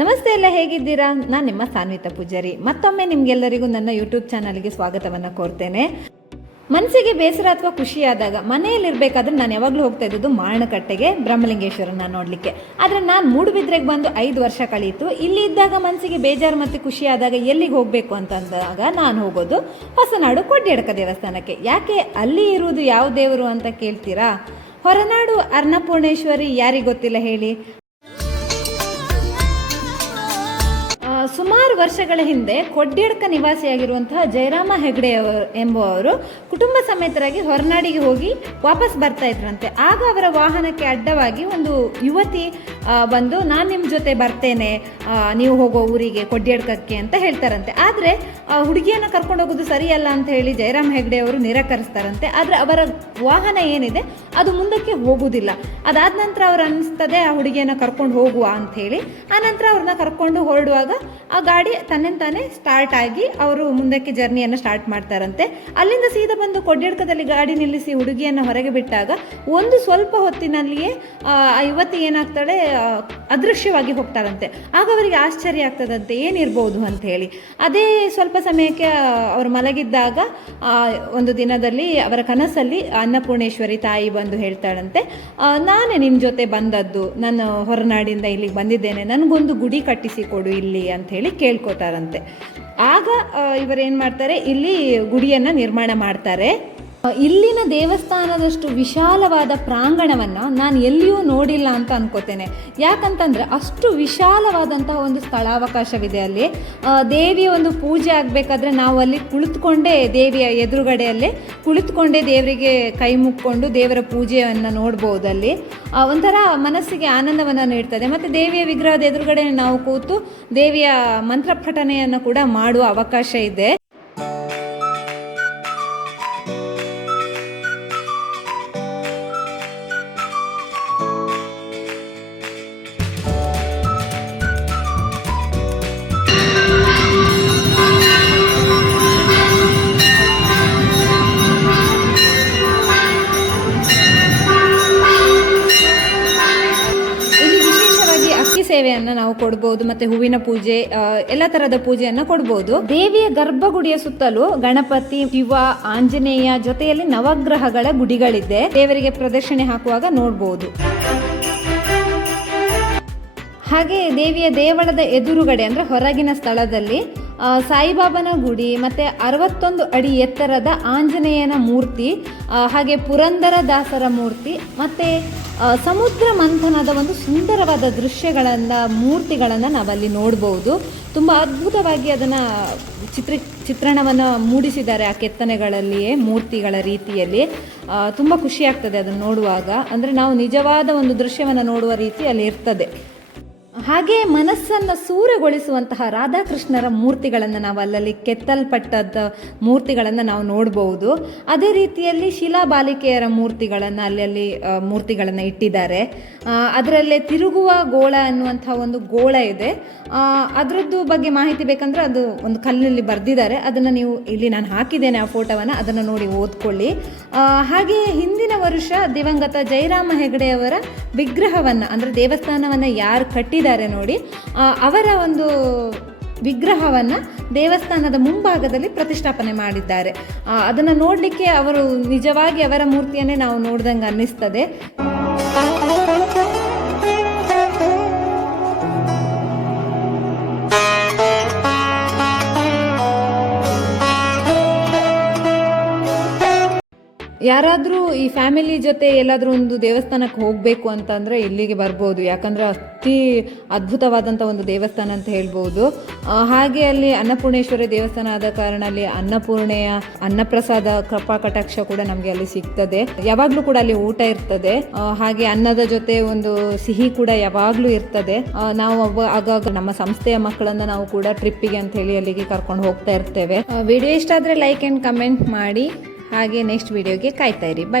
ನಮಸ್ತೆ ಎಲ್ಲ ಹೇಗಿದ್ದೀರಾ? ನಾನು ನಿಮ್ಮ ಸಾನ್ವಿತ ಪೂಜಾರಿ. ಮತ್ತೊಮ್ಮೆ ನಿಮ್ಗೆಲ್ಲರಿಗೂ ನನ್ನ ಯೂಟ್ಯೂಬ್ ಚಾನಲ್ಗೆ ಸ್ವಾಗತವನ್ನು ಕೋರ್ತೇನೆ. ಮನಸ್ಸಿಗೆ ಬೇಸರ ಅಥವಾ ಖುಷಿಯಾದಾಗ ಮನೆಯಲ್ಲಿರಬೇಕಾದ್ರೆ ನಾನು ಯಾವಾಗಲೂ ಹೋಗ್ತಾ ಇದ್ದದ್ದು ಮಾರಣಕಟ್ಟೆಗೆ ಬ್ರಹ್ಮಲಿಂಗೇಶ್ವರನ ನೋಡಲಿಕ್ಕೆ. ಆದರೆ ನಾನು ಮೂಡುಬಿದ್ರೆಗೆ ಬಂದು ಐದು ವರ್ಷ ಕಳೀತು. ಇಲ್ಲಿ ಇದ್ದಾಗ ಮನಸ್ಸಿಗೆ ಬೇಜಾರು ಮತ್ತು ಖುಷಿಯಾದಾಗ ಎಲ್ಲಿಗೆ ಹೋಗಬೇಕು ಅಂತಂದಾಗ ನಾನು ಹೋಗೋದು ಹೊಸನಾಡು ಕೊಡ್ಯಡಕ ದೇವಸ್ಥಾನಕ್ಕೆ. ಯಾಕೆ ಅಲ್ಲಿ ಇರುವುದು ಯಾವ ದೇವರು ಅಂತ ಕೇಳ್ತೀರಾ? ಹೊರನಾಡು ಅರ್ಣಪೂರ್ಣೇಶ್ವರಿ ಯಾರಿಗೆ ಗೊತ್ತಿಲ್ಲ ಹೇಳಿ? ಸುಮಾರು ವರ್ಷಗಳ ಹಿಂದೆ ಕೊಡ್ಡಿಡ್ಕ ನಿವಾಸಿಯಾಗಿರುವಂತಹ ಜಯರಾಮ ಹೆಗ್ಡೆ ಅವರು ಎಂಬುವವರು ಕುಟುಂಬ ಸಮೇತರಾಗಿ ಹೊರನಾಡಿಗೆ ಹೋಗಿ ವಾಪಸ್ ಬರ್ತಾ ಇದ್ರಂತೆ. ಆಗ ಅವರ ವಾಹನಕ್ಕೆ ಅಡ್ಡವಾಗಿ ಒಂದು ಯುವತಿ ಬಂದು, ನಾನು ನಿಮ್ಮ ಜೊತೆ ಬರ್ತೇನೆ ನೀವು ಹೋಗೋ ಊರಿಗೆ ಕೊಡ್ಡಿಯಡ್ಕಕ್ಕೆ ಅಂತ ಹೇಳ್ತಾರಂತೆ. ಆದರೆ ಹುಡುಗಿಯನ್ನು ಕರ್ಕೊಂಡು ಹೋಗೋದು ಸರಿಯಲ್ಲ ಅಂತ ಹೇಳಿ ಜಯರಾಮ್ ಹೆಗ್ಡೆ ಅವರು ನಿರಾಕರಿಸ್ತಾರಂತೆ. ಆದರೆ ಅವರ ವಾಹನ ಏನಿದೆ, ಅದು ಮುಂದಕ್ಕೆ ಹೋಗುವುದಿಲ್ಲ ಅದಾದ ನಂತರ ಅವರು ಅನಿಸ್ತದೆ, ಆ ಹುಡುಗಿಯನ್ನು ಕರ್ಕೊಂಡು ಹೋಗುವ, ಅಂತ ಹೇಳಿ. ಆನಂತರ ಅವ್ರನ್ನ ಕರ್ಕೊಂಡು ಹೊರಡುವಾಗ ಆ ಗಾಡಿ ತಾನೇ ಸ್ಟಾರ್ಟ್ ಆಗಿ ಅವರು ಮುಂದಕ್ಕೆ ಜರ್ನಿಯನ್ನು ಸ್ಟಾರ್ಟ್ ಮಾಡ್ತಾರಂತೆ. ಅಲ್ಲಿಂದ ಸೀದಾ ಬಂದು ಕೊಡ್ಯಡ್ಕದಲ್ಲಿ ಗಾಡಿ ನಿಲ್ಲಿಸಿ ಹುಡುಗಿಯನ್ನು ಹೊರಗೆ ಬಿಟ್ಟಾಗ ಒಂದು ಸ್ವಲ್ಪ ಹೊತ್ತಿನಲ್ಲಿಯೇ ಯುವತಿ ಏನಾಗ್ತಾಳೆ ಅದೃಶ್ಯವಾಗಿ ಹೋಗ್ತಾಳಂತೆ ಆಗ ಅವರಿಗೆ ಆಶ್ಚರ್ಯ ಆಗ್ತದಂತೆ, ಏನಿರ್ಬೋದು ಅಂತ ಹೇಳಿ. ಅದೇ ಸ್ವಲ್ಪ ಸಮಯಕ್ಕೆ ಅವರು ಮಲಗಿದ್ದಾಗ ಒಂದು ದಿನದಲ್ಲಿ ಅವರ ಕನಸಲ್ಲಿ ಅನ್ನಪೂರ್ಣೇಶ್ವರಿ ತಾಯಿ ಬಂದು ಹೇಳ್ತಾಳಂತೆ ನಾನೇ ನಿಮ್ಮ ಜೊತೆ ಬಂದದ್ದು. ನಾನು ಹೊರನಾಡಿಂದ ಇಲ್ಲಿಗೆ ಬಂದಿದ್ದೇನೆ. ನನಗೊಂದು ಗುಡಿ ಕಟ್ಟಿಸಿ ಕೊಡು ಇಲ್ಲಿ ಅಂತ ಹೇಳಿ ಕೇಳ್ಕೊತಾರಂತೆ. ಆಗ ಇವರೇನು ಮಾಡ್ತಾರೆ ಇಲ್ಲಿ ಗುಡಿಯನ್ನು ನಿರ್ಮಾಣ ಮಾಡ್ತಾರೆ. ಇಲ್ಲಿನ ದೇವಸ್ಥಾನದಷ್ಟು ವಿಶಾಲವಾದ ಪ್ರಾಂಗಣವನ್ನು ನಾನು ಎಲ್ಲಿಯೂ ನೋಡಿಲ್ಲ ಅಂತ ಅನ್ಕೋತೇನೆ. ಯಾಕಂತಂದರೆ ಅಷ್ಟು ವಿಶಾಲವಾದಂತಹ ಒಂದು ಸ್ಥಳಾವಕಾಶವಿದೆ ಅಲ್ಲಿ. ದೇವಿಯ ಒಂದು ಪೂಜೆ ಆಗಬೇಕಾದ್ರೆ ನಾವು ಅಲ್ಲಿ ಕುಳಿತುಕೊಂಡೇ ದೇವಿಯ ಎದುರುಗಡೆಯಲ್ಲೇ ಕುಳಿತುಕೊಂಡೇ ದೇವರಿಗೆ ಕೈ ಮುಕ್ಕೊಂಡು ದೇವರ ಪೂಜೆಯನ್ನು ನೋಡ್ಬೋದು ಅಲ್ಲಿ. ಒಂಥರ ಮನಸ್ಸಿಗೆ ಆನಂದವನ್ನು ನೀಡ್ತದೆ. ಮತ್ತು ದೇವಿಯ ವಿಗ್ರಹದ ಎದುರುಗಡೆ ನಾವು ಕೂತು ದೇವಿಯ ಮಂತ್ರ ಪಠನೆಯನ್ನು ಕೂಡ ಮಾಡುವ ಅವಕಾಶ ಇದೆ. ಸೇವೆಯನ್ನು ನಾವು ಕೊಡ್ಬೋದು, ಮತ್ತೆ ಹೂವಿನ ಪೂಜೆ ಎಲ್ಲ ತರಹದ ಪೂಜೆಯನ್ನು ಕೊಡ್ಬೋದು. ದೇವಿಯ ಗರ್ಭಗುಡಿಯ ಸುತ್ತಲೂ ಗಣಪತಿ, ಶಿವ, ಆಂಜನೇಯ ಜೊತೆಯಲ್ಲಿ ನವಗ್ರಹಗಳ ಗುಡಿಗಳಿದೆ. ದೇವರಿಗೆ ಪ್ರದಕ್ಷಿಣೆ ಹಾಕುವಾಗ ನೋಡ್ಬೋದು. ಹಾಗೆ ದೇವಿಯ ದೇವಳದ ಎದುರುಗಡೆ ಅಂದರೆ ಹೊರಗಿನ ಸ್ಥಳದಲ್ಲಿ ಸಾಯಿಬಾಬನ ಗುಡಿ ಮತ್ತು ಅರವತ್ತೊಂದು ಅಡಿ ಎತ್ತರದ ಆಂಜನೇಯನ ಮೂರ್ತಿ ಹಾಗೆ ಪುರಂದರ ದಾಸರ ಮೂರ್ತಿ, ಮತ್ತು ಸಮುದ್ರ ಮಂಥನದ ಒಂದು ಸುಂದರವಾದ ದೃಶ್ಯಗಳನ್ನು, ಮೂರ್ತಿಗಳನ್ನು ನಾವಲ್ಲಿ ನೋಡ್ಬೋದು. ತುಂಬ ಅದ್ಭುತವಾಗಿ ಅದನ್ನು ಚಿತ್ರ, ಚಿತ್ರಣವನ್ನು ಮೂಡಿಸಿದ್ದಾರೆ ಆ ಕೆತ್ತನೆಗಳಲ್ಲಿಯೇ, ಮೂರ್ತಿಗಳ ರೀತಿಯಲ್ಲಿ. ತುಂಬ ಖುಷಿಯಾಗ್ತದೆ ಅದನ್ನು ನೋಡುವಾಗ. ಅಂದರೆ ನಾವು ನಿಜವಾದ ಒಂದು ದೃಶ್ಯವನ್ನು ನೋಡುವ ರೀತಿ ಅಲ್ಲಿ ಇರ್ತದೆ. ಹಾಗೆ ಮನಸ್ಸನ್ನು ಸೂರೆಗೊಳಿಸುವಂತಹ ರಾಧಾಕೃಷ್ಣರ ಮೂರ್ತಿಗಳನ್ನು ನಾವು ಅಲ್ಲಲ್ಲಿ ಕೆತ್ತಲ್ಪಟ್ಟದ ಮೂರ್ತಿಗಳನ್ನು ನಾವು ನೋಡಬಹುದು ಅದೇ ರೀತಿಯಲ್ಲಿ ಶಿಲಾ ಬಾಲಿಕೆಯರ ಮೂರ್ತಿಗಳನ್ನು ಅಲ್ಲಲ್ಲಿ ಮೂರ್ತಿಗಳನ್ನು ಇಟ್ಟಿದ್ದಾರೆ. ಅದರಲ್ಲೇ ತಿರುಗುವ ಗೋಳ ಅನ್ನುವಂಥ ಒಂದು ಗೋಳ ಇದೆ. ಅದರದ್ದು ಬಗ್ಗೆ ಮಾಹಿತಿ ಬೇಕಂದ್ರೆ ಅದು ಒಂದು ಕಲ್ಲಿನಲ್ಲಿ ಬರೆದಿದ್ದಾರೆ. ಅದನ್ನು ನೀವು ಇಲ್ಲಿ ನಾನು ಹಾಕಿದ್ದೇನೆ ಆ ಫೋಟೋವನ್ನು, ಅದನ್ನು ನೋಡಿ ಓದ್ಕೊಳ್ಳಿ. ಹಾಗೆಯೇ ಹಾಗೆ ಹಿಂದಿನ ವರ್ಷ ದಿವಂಗತ ಜಯರಾಮ ಹೆಗಡೆಯವರ ವಿಗ್ರಹವನ್ನು, ಅಂದರೆ ದೇವಸ್ಥಾನವನ್ನು ಯಾರು ಕಟ್ಟಿದ್ದಾರೆ ನೋಡಿ. ಆ, ಅವರ ಒಂದು ವಿಗ್ರಹವನ್ನು ದೇವಸ್ಥಾನದ ಮುಂಭಾಗದಲ್ಲಿ ಪ್ರತಿಷ್ಠಾಪನೆ ಮಾಡಿದ್ದಾರೆ. ಅದನ್ನು ನೋಡಲಿಕ್ಕೆ ಅವರು ನಿಜವಾಗಿ ಅವರ ಮೂರ್ತಿಯನ್ನೇ ನಾವು ನೋಡ್ದಂಗೆ ಅನ್ನಿಸ್ತದೆ. ಯಾರಾದರೂ ಈ ಫ್ಯಾಮಿಲಿ ಜೊತೆ ಎಲ್ಲಾದರೂ ಒಂದು ದೇವಸ್ಥಾನಕ್ಕೆ ಹೋಗಬೇಕು ಅಂತಂದರೆ ಇಲ್ಲಿಗೆ ಬರ್ಬೋದು. ಯಾಕಂದರೆ ಅತಿ ಅದ್ಭುತವಾದಂಥ ಒಂದು ದೇವಸ್ಥಾನ ಅಂತ ಹೇಳ್ಬೋದು. ಹಾಗೆ ಅಲ್ಲಿ ಅನ್ನಪೂರ್ಣೇಶ್ವರಿ ದೇವಸ್ಥಾನ ಆದ ಕಾರಣ ಅಲ್ಲಿ ಅನ್ನಪೂರ್ಣೆಯ ಅನ್ನಪ್ರಸಾದ ಕೃಪಾ ಕಟಾಕ್ಷ ಕೂಡ ನಮಗೆ ಅಲ್ಲಿ ಸಿಗ್ತದೆ. ಯಾವಾಗಲೂ ಕೂಡ ಅಲ್ಲಿ ಊಟ ಇರ್ತದೆ. ಹಾಗೆ ಅನ್ನದ ಜೊತೆ ಒಂದು ಸಿಹಿ ಕೂಡ ಯಾವಾಗಲೂ ಇರ್ತದೆ. ನಾವು ಆಗಾಗ ನಮ್ಮ ಸಂಸ್ಥೆಯ ಮಕ್ಕಳನ್ನ ನಾವು ಕೂಡ ಟ್ರಿಪ್ಪಿಗೆ ಅಂತ ಹೇಳಿ ಅಲ್ಲಿಗೆ ಕರ್ಕೊಂಡು ಹೋಗ್ತಾ ಇರ್ತೇವೆ. ವಿಡಿಯೋ ಇಷ್ಟ ಆದರೆ ಲೈಕ್ ಆ್ಯಂಡ್ ಕಮೆಂಟ್ ಮಾಡಿ. ಹಾಗೆ ನೆಕ್ಸ್ಟ್ ವಿಡಿಯೋಗೆ ಕಾಯ್ತಾ ಇರಿ. ಬೈ